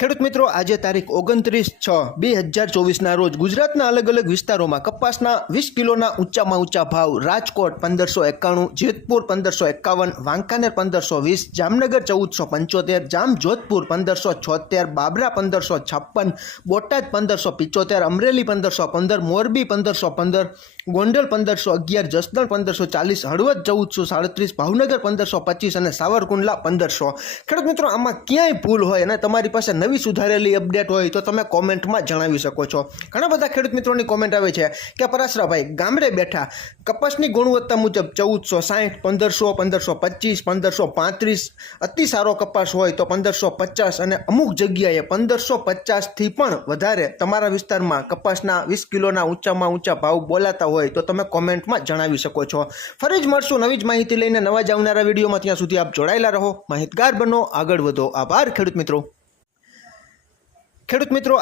ખેડૂત મિત્રો, આજે તારીખ ઓગણત્રીસ છ બે હજાર ચોવીસના રોજ ગુજરાતના અલગ અલગ વિસ્તારોમાં કપાસના વીસ કિલોના ઊંચામાં ઊંચા ભાવ, રાજકોટ પંદરસો એકાણું, જેતપુર પંદરસો એકાવન, વાંકાનેર પંદરસો વીસ, જામનગર ચૌદસો પંચોતેર જામ જોધપુર પંદરસો છોતેર, બાબરા પંદરસો છપ્પન, બોટાદ પંદરસો પિચોતેર, અમરેલી પંદરસો પંદર, મોરબી પંદરસો પંદર, ગોંડલ પંદરસો અગિયાર, જસદણ પંદરસો ચાલીસ, હળવદ ચૌદસો સાડત્રીસ, ભાવનગર પંદરસો પચીસ અને સાવરકુંડલા પંદરસો. ખેડૂત મિત્રો, આમાં ક્યાંય ભૂલ હોય અને તમારી પાસે નવી સુધારેલી અપડેટ હોય તો તમે કોમેન્ટમાં જણાવી શકો છો. ઘણા બધા ખેડૂત મિત્રોની કોમેન્ટ આવે છે કે પરાશરાભાઈ ગામડે બેઠા કપાસની ગુણવત્તા મુજબ ચૌદસો સાહીઠ પંદરસો પંદરસો પચીસ, પંદરસો પાંત્રીસ અતિ સારો કપાસ હોય તો પંદરસો પચાસ અને અમુક જગ્યાએ પંદરસો પચાસથી પણ વધારે તમારા વિસ્તારમાં કપાસના વીસ કિલોના ઊંચામાં ઊંચા ભાવ બોલાતા હોય તો તમે કોમેન્ટમાં જણાવી શકો છો. ફરી જ મળશું નવી જ માહિતી લઈને નવા જ આવનારા વિડીયોમાં. ત્યાં સુધી આપ જોડાયેલા રહો. માહિતગાર બનો. આગળ વધો. આભાર ખેડૂત મિત્રો. ખેડૂત મિત્રો